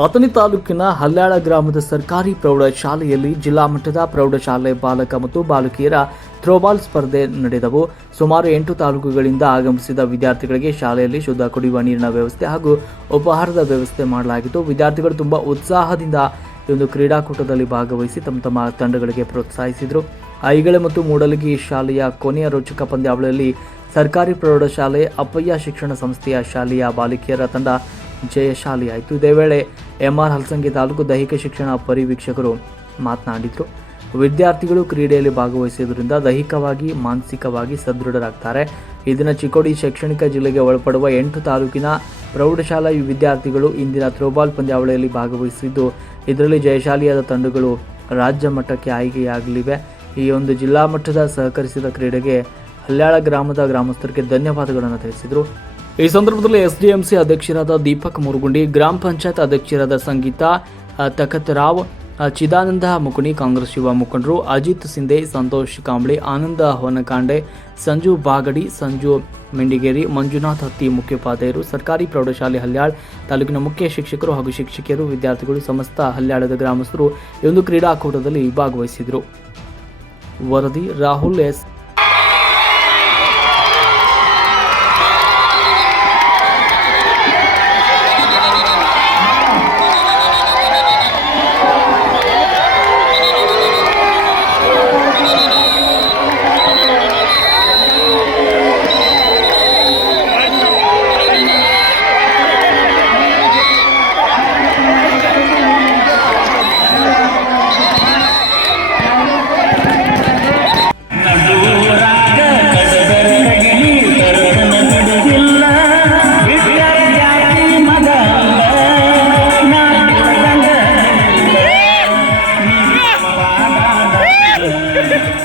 ಅಥಣಿ ತಾಲೂಕಿನ ಹಲ್ಯಾಳ ಗ್ರಾಮದ ಸರ್ಕಾರಿ ಪ್ರೌಢಶಾಲೆಯಲ್ಲಿ ಜಿಲ್ಲಾ ಮಟ್ಟದ ಪ್ರೌಢಶಾಲೆ ಬಾಲಕ ಮತ್ತು ಬಾಲಕಿಯರ ಥ್ರೋಬಾಲ್ ಸ್ಪರ್ಧೆ ನಡೆದವು. ಸುಮಾರು ಎಂಟು ತಾಲೂಕುಗಳಿಂದ ಆಗಮಿಸಿದ ವಿದ್ಯಾರ್ಥಿಗಳಿಗೆ ಶಾಲೆಯಲ್ಲಿ ಶುದ್ಧ ಕುಡಿಯುವ ನೀರಿನ ವ್ಯವಸ್ಥೆ ಹಾಗೂ ಉಪಹಾರದ ವ್ಯವಸ್ಥೆ ಮಾಡಲಾಗಿತ್ತು. ವಿದ್ಯಾರ್ಥಿಗಳು ತುಂಬಾ ಉತ್ಸಾಹದಿಂದ ಈ ಒಂದು ಕ್ರೀಡಾಕೂಟದಲ್ಲಿ ಭಾಗವಹಿಸಿ ತಮ್ಮ ತಮ್ಮ ತಂಡಗಳಿಗೆ ಪ್ರೋತ್ಸಾಹಿಸಿದರು. ಐಗಳೆ ಮತ್ತು ಮೂಡಲಗಿ ಶಾಲೆಯ ಕೊನೆಯ ರೋಚಕ ಪಂದ್ಯಾವಳಿಯಲ್ಲಿ ಸರ್ಕಾರಿ ಪ್ರೌಢಶಾಲೆ ಅಪ್ಪಯ್ಯ ಶಿಕ್ಷಣ ಸಂಸ್ಥೆಯ ಶಾಲೆಯ ಬಾಲಕಿಯರ ತಂಡ ಜಯಶಾಲಿಯಾಯಿತು. ಇದೇ ವೇಳೆ ಎಂಆರ್ ಹಲಸಂಗಿ ತಾಲೂಕು ದೈಹಿಕ ಶಿಕ್ಷಣ ಪರಿವೀಕ್ಷಕರು ಮಾತನಾಡಿದರು. ವಿದ್ಯಾರ್ಥಿಗಳು ಕ್ರೀಡೆಯಲ್ಲಿ ಭಾಗವಹಿಸುವುದರಿಂದ ದೈಹಿಕವಾಗಿ, ಮಾನಸಿಕವಾಗಿ ಸದೃಢರಾಗ್ತಾರೆ. ಇದನ್ನ ದಿನ ಚಿಕ್ಕೋಡಿ ಶೈಕ್ಷಣಿಕ ಜಿಲ್ಲೆಗೆ ಒಳಪಡುವ ಎಂಟು ತಾಲೂಕಿನ ಪ್ರೌಢಶಾಲಾ ವಿದ್ಯಾರ್ಥಿಗಳು ಇಂದಿನ ಥ್ರೋಬಾಲ್ ಪಂದ್ಯಾವಳಿಯಲ್ಲಿ ಭಾಗವಹಿಸಿದ್ದು, ಇದರಲ್ಲಿ ಜಯಶಾಲಿಯಾದ ತಂಡಗಳು ರಾಜ್ಯ ಮಟ್ಟಕ್ಕೆ ಆಯ್ಕೆಯಾಗಲಿವೆ. ಈ ಒಂದು ಜಿಲ್ಲಾ ಮಟ್ಟದ ಸಹಕರಿಸಿದ ಕ್ರೀಡೆಗೆ ಹಲ್ಯಾಳ ಗ್ರಾಮದ ಗ್ರಾಮಸ್ಥರಿಗೆ ಧನ್ಯವಾದಗಳನ್ನು ತಿಳಿಸಿದರು. ಈ ಸಂದರ್ಭದಲ್ಲಿ ಎಸ್ಡಿಎಂಸಿ ಅಧ್ಯಕ್ಷರಾದ ದೀಪಕ್ ಮುರುಗುಂಡಿ, ಗ್ರಾಮ ಪಂಚಾಯತ್ ಅಧ್ಯಕ್ಷರಾದ ಸಂಗೀತಾ ತಖತ್ ರಾವ್ ಚಿದಾನಂದ ಮುಕುಣಿ, ಕಾಂಗ್ರೆಸ್ ಯುವ ಮುಖಂಡರು, ಅಜಿತ್ ಸಿಂಧೆ, ಸಂತೋಷ್ ಕಾಂಬ್ಳಿ, ಆನಂದ ಹೊನಕಾಂಡೆ, ಸಂಜು ಬಾಗಡಿ, ಸಂಜು ಮೆಂಡಿಗೇರಿ, ಮಂಜುನಾಥ್ ಹತ್ತಿ ಮುಖ್ಯೋಪಾಧ್ಯಾಯರು, ಸರ್ಕಾರಿ ಪ್ರೌಢಶಾಲೆ ಹಲ್ಯಾಳ್, ತಾಲೂಕಿನ ಮುಖ್ಯ ಶಿಕ್ಷಕರು ಹಾಗೂ ಶಿಕ್ಷಕಿಯರು, ವಿದ್ಯಾರ್ಥಿಗಳು ಸಮಸ್ತ ಹಲ್ಯಾಳದ ಗ್ರಾಮಸ್ಥರು ಒಂದು ಕ್ರೀಡಾಕೂಟದಲ್ಲಿ ಭಾಗವಹಿಸಿದರು. ವರದಿ ರಾಹುಲ್ ಎಸ್.